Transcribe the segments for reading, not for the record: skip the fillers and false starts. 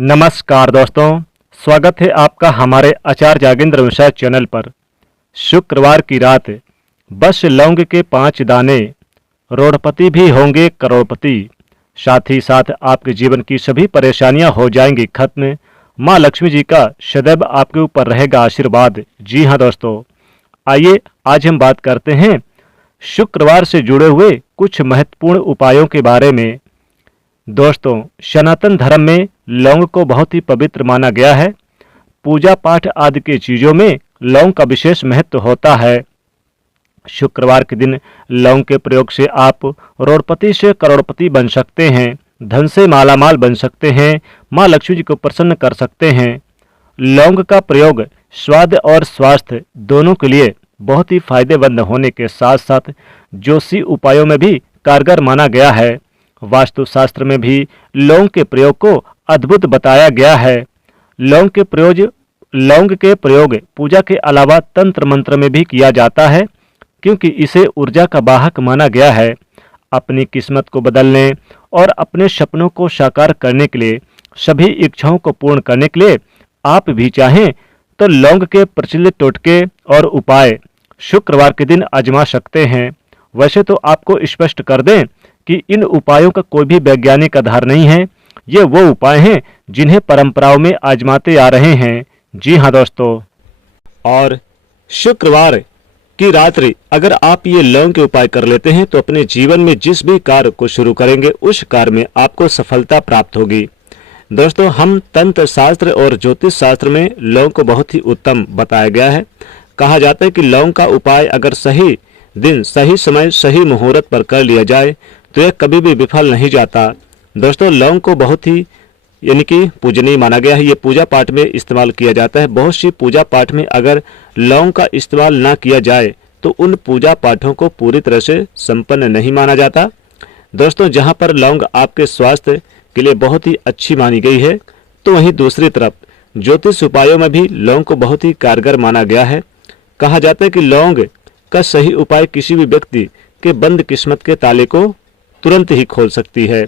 नमस्कार दोस्तों, स्वागत है आपका हमारे आचार्य जागेंद्र मिश्रा चैनल पर। शुक्रवार की रात बस लौंग के 5 दाने, रोडपति भी होंगे करोड़पति। साथ ही साथ आपके जीवन की सभी परेशानियां हो जाएंगी खत्म। माँ लक्ष्मी जी का सदैव आपके ऊपर रहेगा आशीर्वाद। जी हाँ दोस्तों, आइए आज हम बात करते हैं शुक्रवार से जुड़े हुए कुछ महत्वपूर्ण उपायों के बारे में। दोस्तों, सनातन धर्म में लौंग को बहुत ही पवित्र माना गया है। पूजा पाठ आदि की चीजों में लौंग का विशेष महत्व होता है। शुक्रवार के दिन लौंग के प्रयोग से आप रोडपति से करोड़पति बन सकते हैं, धन से मालामाल बन सकते हैं, माँ लक्ष्मी जी को प्रसन्न कर सकते हैं। लौंग का प्रयोग स्वाद और स्वास्थ्य दोनों के लिए बहुत ही फायदेमंद होने के साथ साथ ज्योतिषी उपायों में भी कारगर माना गया है। वास्तुशास्त्र में भी लौंग के प्रयोग को अद्भुत बताया गया है। लौंग के प्रयोग पूजा के अलावा तंत्र मंत्र में भी किया जाता है, क्योंकि इसे ऊर्जा का वाहक माना गया है। अपनी किस्मत को बदलने और अपने सपनों को साकार करने के लिए, सभी इच्छाओं को पूर्ण करने के लिए आप भी चाहें तो लौंग के प्रचलित टोटके और उपाय शुक्रवार के दिन आजमा सकते हैं। वैसे तो आपको स्पष्ट कर दें कि इन उपायों का कोई भी वैज्ञानिक आधार नहीं है। ये वो उपाय हैं जिन्हें परंपराओं में आजमाते आ रहे हैं। जी हाँ दोस्तों, और शुक्रवार की रात्रि अगर आप ये लौंग के उपाय कर लेते हैं तो अपने जीवन में जिस भी कार्य को शुरू करेंगे उस कार्य में आपको सफलता प्राप्त होगी। दोस्तों, हम तंत्र शास्त्र और ज्योतिष शास्त्र में लौंग को बहुत ही उत्तम बताया गया है। कहा जाता है कि लौंग का उपाय अगर सही दिन, सही समय, सही मुहूर्त पर कर लिया जाए तो यह कभी भी विफल नहीं जाता। दोस्तों, लौंग को बहुत ही कि पूजनीय माना गया है। ये पूजा पाठ में इस्तेमाल किया जाता है। बहुत सी पूजा पाठ में अगर लौंग का इस्तेमाल ना किया जाए तो उन पूजा पाठों को पूरी तरह से संपन्न नहीं माना जाता। दोस्तों, जहाँ पर लौंग आपके स्वास्थ्य के लिए बहुत ही अच्छी मानी गई है, तो वहीं दूसरी तरफ ज्योतिष उपायों में भी लौंग को बहुत ही कारगर माना गया है। कहा जाता है कि लौंग का सही उपाय किसी भी व्यक्ति के बंद किस्मत के ताले को तुरंत ही खोल सकती है।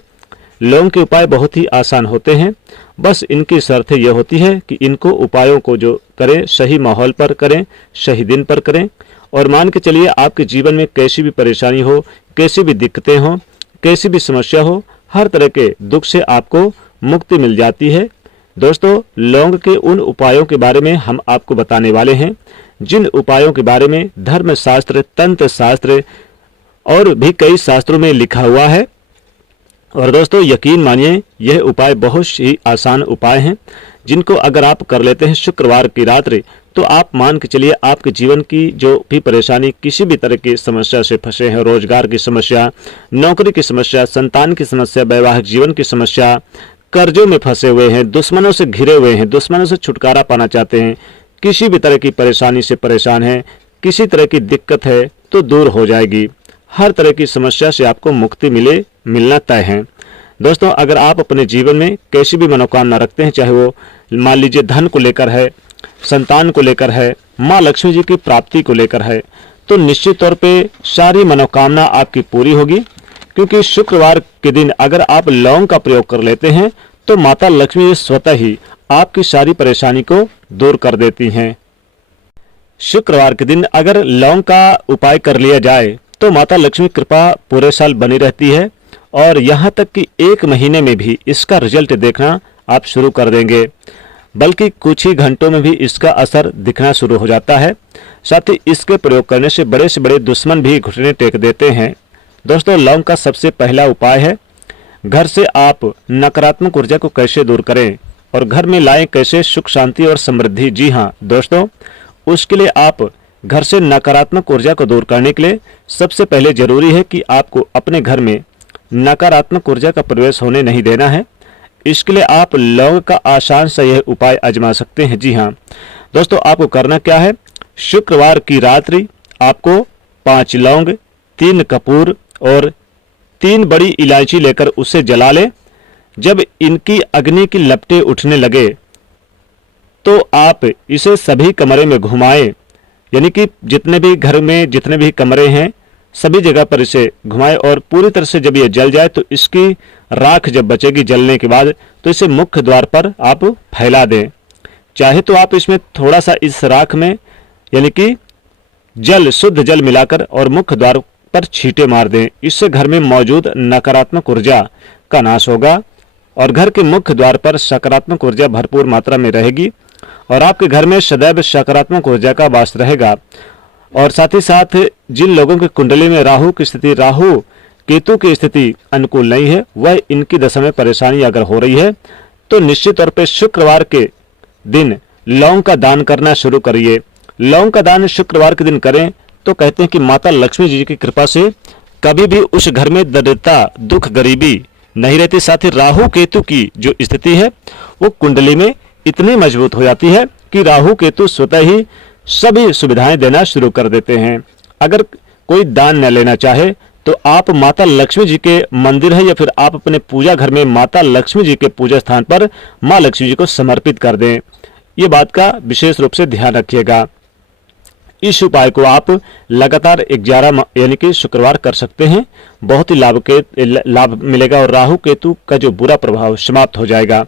लौंग के उपाय बहुत ही आसान होते हैं, बस इनकी शर्त यह होती है कि इनको उपायों को जो करें सही माहौल पर करें, सही दिन पर करें। और मान के चलिए आपके जीवन में कैसी भी परेशानी हो, कैसी भी दिक्कतें हो, कैसी भी समस्या हो, हर तरह के दुख से आपको मुक्ति मिल जाती है। दोस्तों, लौंग के उन उपायों के बारे में हम आपको बताने वाले हैं जिन उपायों के बारे में धर्म शास्त्र, तंत्र शास्त्र और भी कई शास्त्रों में लिखा हुआ है। और दोस्तों, यकीन मानिए यह उपाय बहुत ही आसान उपाय हैं, जिनको अगर आप कर लेते हैं शुक्रवार की रात्रि तो आप मान के चलिए आपके जीवन की जो भी परेशानी, किसी भी तरह की समस्या से फंसे हैं, रोजगार की समस्या, नौकरी की समस्या, संतान की समस्या, वैवाहिक जीवन की समस्या, कर्जों में फंसे हुए हैं, दुश्मनों से घिरे हुए हैं, दुश्मनों से छुटकारा पाना चाहते हैं, किसी भी तरह की परेशानी से परेशान हैं, किसी तरह की दिक्कत है तो दूर हो जाएगी। हर तरह की समस्या से आपको मुक्ति मिलना तय है। दोस्तों, अगर आप अपने जीवन में कैसी भी मनोकामना रखते हैं, चाहे वो मान लीजिए धन को लेकर है, संतान को लेकर है, माँ लक्ष्मी जी की प्राप्ति को लेकर है, तो निश्चित तौर पे सारी मनोकामना आपकी पूरी होगी। क्योंकि शुक्रवार के दिन अगर आप लौंग का प्रयोग कर लेते हैं तो माता लक्ष्मी स्वतः ही आपकी सारी परेशानी को दूर कर देती हैं। शुक्रवार के दिन अगर लौंग का उपाय कर लिया जाए तो माता लक्ष्मी कृपा पूरे साल बनी रहती है, और यहाँ तक कि 1 महीने में भी इसका रिजल्ट देखना आप शुरू कर देंगे, बल्कि कुछ ही घंटों में भी इसका असर दिखना शुरू हो जाता है। साथ ही इसके प्रयोग करने से बड़े से बड़े दुश्मन भी घुटने टेक देते हैं। दोस्तों, लौंग का सबसे पहला उपाय है घर से आप नकारात्मक ऊर्जा को कैसे दूर करें और घर में लाएं कैसे सुख, शांति और समृद्धि। जी हाँ दोस्तों, उसके लिए आप घर से नकारात्मक ऊर्जा को दूर करने के लिए सबसे पहले जरूरी है कि आपको अपने घर में नकारात्मक ऊर्जा का प्रवेश होने नहीं देना है। इसके लिए आप लौंग का आसान सा यह उपाय आजमा सकते हैं। जी हाँ दोस्तों, आपको करना क्या है, शुक्रवार की रात्रि आपको 5 लौंग, 3 कपूर और 3 बड़ी इलायची लेकर उसे जला लें। जब इनकी अग्नि की लपटें उठने लगे तो आप इसे सभी कमरे में घुमाएं, यानी कि जितने भी घर में जितने भी कमरे हैं सभी जगह पर इसे घुमाएं, और पूरी तरह से जब ये जल जाए तो इसकी राख जब बचेगी जलने के बाद तो इसे मुख्य द्वार पर आप फैला दें। चाहे तो आप इसमें थोड़ा सा इस राख में यानी कि जल, शुद्ध जल मिलाकर और मुख्य द्वार पर छींटे मार दें। इससे घर में मौजूद नकारात्मक ऊर्जा का नाश होगा और घर के मुख्य द्वार पर सकारात्मक ऊर्जा भरपूर मात्रा में रहेगी और आपके घर में सदैव सकारात्मक ऊर्जा का वास रहेगा। और साथ ही साथ जिन लोगों की कुंडली में राहु की स्थिति, राहु केतु की स्थिति अनुकूल नहीं है, वह इनकी दशा में परेशानी अगर हो रही है तो निश्चित तौर पे शुक्रवार के दिन लौंग का दान करना शुरू करिए। लौंग का दान शुक्रवार के दिन करें तो कहते हैं कि माता लक्ष्मी जी की कृपा से कभी भी उस घर में दरिद्रता, दुख, गरीबी नहीं रहती। साथ ही राहु केतु की जो स्थिति है वो कुंडली में इतनी मजबूत हो जाती है कि राहु केतु स्वतः ही सभी सुविधाएं देना शुरू कर देते हैं। अगर कोई दान न लेना चाहे तो आप माता लक्ष्मी जी के मंदिर है या फिर आप अपने पूजा घर में माता लक्ष्मी जी के पूजा स्थान पर मां लक्ष्मी जी को समर्पित कर दें। ये बात का विशेष रूप से ध्यान रखिएगा। इस उपाय को आप लगातार 11 यानी कि शुक्रवार कर सकते हैं। बहुत ही लाभ मिलेगा और राहु केतु का जो बुरा प्रभाव समाप्त हो जाएगा।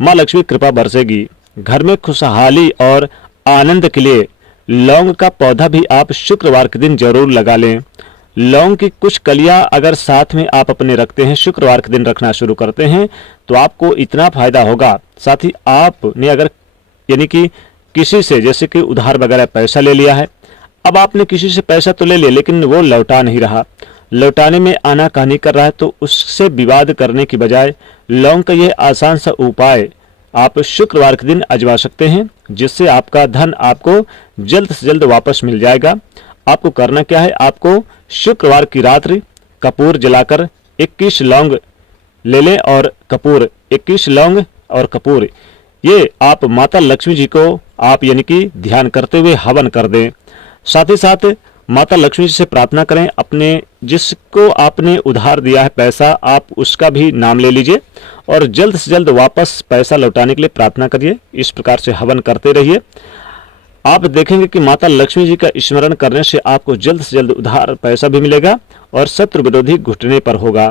मां लक्ष्मी कृपा बरसेगी। घर में खुशहाली और आनंद के लिए लौंग का पौधा भी आप शुक्रवार के दिन जरूर लगा लें। लौंग की कुछ कलियां अगर साथ में आप अपने रखते हैं, शुक्रवार के दिन रखना शुरू करते हैं तो आपको इतना फायदा होगा। साथ ही आपने अगर यानी कि किसी से जैसे कि उधार वगैरह पैसा ले लिया है, अब आपने किसी से पैसा तो ले लिया लेकिन वो लौटा नहीं रहा, लौटाने में आनाकानी कर रहा है, तो उससे विवाद करने की बजाय लौंग का यह आसान सा उपाय आप शुक्रवार के दिन आजमा सकते हैं, जिससे आपका धन आपको जल्द से जल्द वापस मिल जाएगा। आपको करना क्या है, आपको शुक्रवार की रात्रि कपूर जलाकर 21 लौंग ले लें और कपूर 21 लौंग और कपूर ये आप माता लक्ष्मी जी को आप यानी कि ध्यान करते हुए हवन कर दें। साथ ही साथ माता लक्ष्मी जी से प्रार्थना करें, अपने जिसको आपने उधार दिया है पैसा आप उसका भी नाम ले लीजिए और जल्द से जल्द वापस पैसा लौटाने के लिए प्रार्थना करिए। इस प्रकार से हवन करते रहिए। आप देखेंगे कि माता लक्ष्मी जी का स्मरण करने से आपको जल्द से जल्द उधार पैसा भी मिलेगा और शत्रु विरोधी घुटने पर होगा।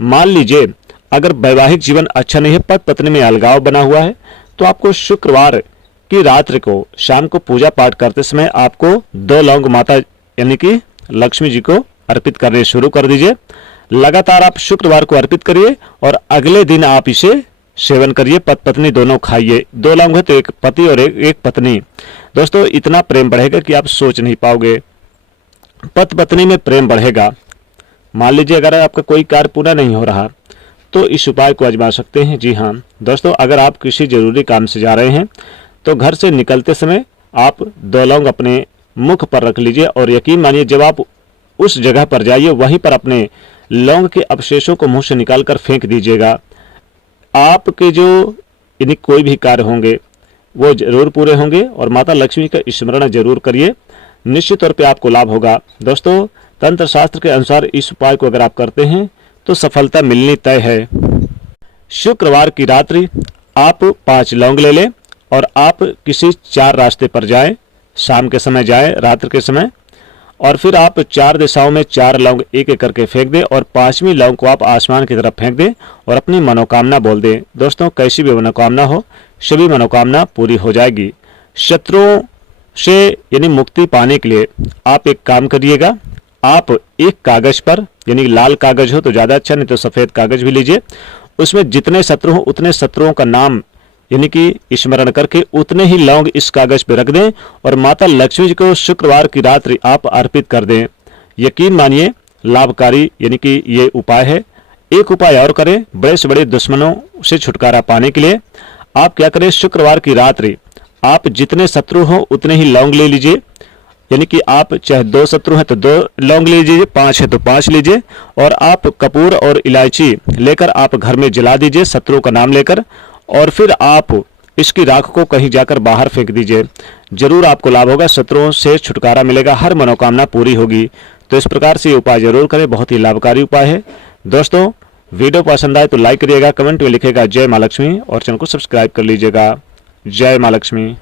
मान लीजिए अगर वैवाहिक जीवन अच्छा नहीं है, पति पत्नी में अलगाव बना हुआ है, तो आपको शुक्रवार की रात्रि को शाम को पूजा पाठ करते समय आपको 2 लौंग माता यानी कि लक्ष्मी जी को अर्पित करने शुरू कर दीजिए। लगातार आप शुक्रवार को अर्पित करिए और अगले दिन आप इसे सेवन करिए। पति पत्नी दोनों खाइए। 2 लौंग है तो एक पति और एक पत्नी। दोस्तों इतना प्रेम बढ़ेगा कि आप सोच नहीं पाओगे। पति पत्नी में प्रेम बढ़ेगा। मान लीजिए अगर आपका कोई कार्य पूरा नहीं हो रहा तो इस उपाय को आजमा सकते हैं। जी हाँ दोस्तों, अगर आप किसी जरूरी काम से जा रहे हैं तो घर से निकलते समय आप 2 लौंग अपने मुख पर रख लीजिए और यकीन मानिए जब आप उस जगह पर जाइए वहीं पर अपने लौंग के अवशेषों को मुंह से निकालकर फेंक दीजिएगा। आपके जो यानी कोई भी कार्य होंगे वो जरूर पूरे होंगे और माता लक्ष्मी का स्मरण जरूर करिए। निश्चित तौर पे आपको लाभ होगा। दोस्तों तंत्र शास्त्र के अनुसार इस उपाय को अगर आप करते हैं तो सफलता मिलनी तय है। शुक्रवार की रात्रि आप 5 लौंग ले लें और आप किसी 4 रास्ते पर जाएं, शाम के समय जाएं, रात्रि के समय, और फिर आप 4 दिशाओं में 4 लौंग एक एक करके फेंक दें और 5वीं लौंग को आप आसमान की तरफ फेंक दें और अपनी मनोकामना बोल दें। दोस्तों कैसी भी मनोकामना हो सभी मनोकामना पूरी हो जाएगी। शत्रुओं से यानी मुक्ति पाने के लिए आप एक काम करिएगा, आप एक कागज पर यानी लाल कागज हो तो ज्यादा अच्छा, नहीं तो सफेद कागज भी लीजिए, उसमें जितने शत्रु हो उतने शत्रुओं का नाम यानी कि स्मरण करके उतने ही लौंग इस कागज पे रख दें और माता लक्ष्मी जी को शुक्रवार की रात्रि आप अर्पित कर दें। यकीन मानिए लाभकारी यानी कि ये उपाय है। एक उपाय और करें, बड़े से बड़े दुश्मनों से छुटकारा पाने के लिए आप क्या करें, शुक्रवार की रात्रि आप जितने शत्रु हो उतने ही लौंग ले लीजिए। यानी कि आप चाहे 2 शत्रु हैं तो 2 लौंग ले लीजिए, 5 है तो 5 लीजिए और आप कपूर और इलायची लेकर आप घर में जला दीजिए शत्रुओं का नाम लेकर और फिर आप इसकी राख को कहीं जाकर बाहर फेंक दीजिए। जरूर आपको लाभ होगा, शत्रुओं से छुटकारा मिलेगा, हर मनोकामना पूरी होगी। तो इस प्रकार से ये उपाय जरूर करें, बहुत ही लाभकारी उपाय है। दोस्तों वीडियो पसंद आए तो लाइक करिएगा, कमेंट में लिखिएगा जय मां लक्ष्मी और चैनल को सब्सक्राइब कर लीजिएगा। जय मां लक्ष्मी।